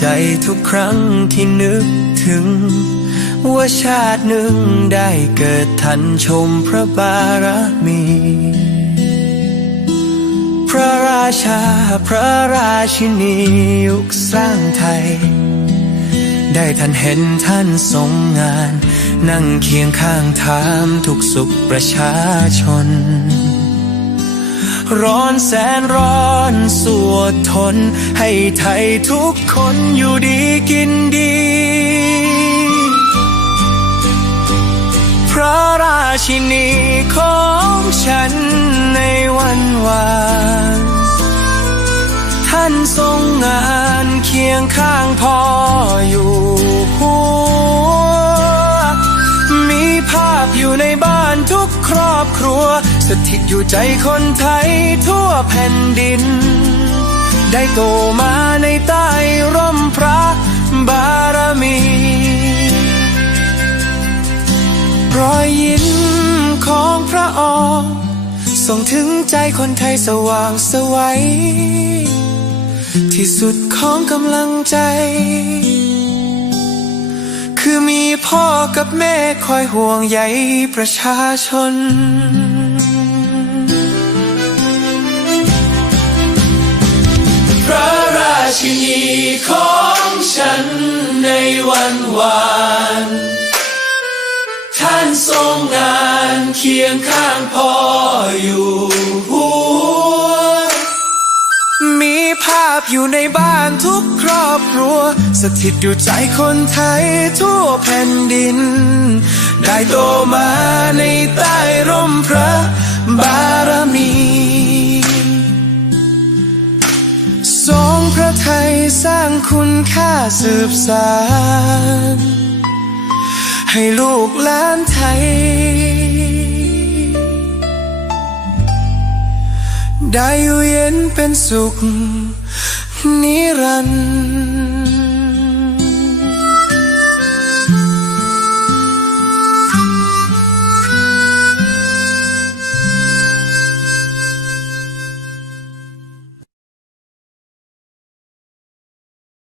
ใจทุกครั้งที่นึกถึง ว่าชาติหนึ่งได้เกิดทันชมพระบารมี พระราชาพระราชินียุคสร้างไทย ได้ท่านเห็นท่านทรงงาน นั่งเคียงข้างถามทุกสุขประชาชน ร้อนแสนร้อน สวดทน ให้ไทยทุกคนอยู่ดีกินดี พระราชินีของฉันในวันวานท่านทรงงานเคียงข้างพ่ออยู่ อบครัว สถิตอยู่ใจคนไทยทั่วแผ่นดิน ได้โตมาในใต้ร่มพระบารมี รอยยิ้มของพระองค์ส่งถึงใจคนไทยสว่างไสวัยที่สุดของกำลังใจ คือมีพ่อกับแม่คอยห่วงใยประชาชน พระราชินีของฉันในวันวาน ท่านทรงงานเคียงข้างพ่ออยู่ อยู่ในบ้านทุกครอบครัว สถิตอยู่ใจคนไทยทั่วแผ่นดิน ได้โตมาในใต้ร่มพระบารมีทรงพระไทยสร้างคุณค่าสืบสานให้ลูกหลานไทย ได้อยู่เย็นเป็นสุขนิรันดร์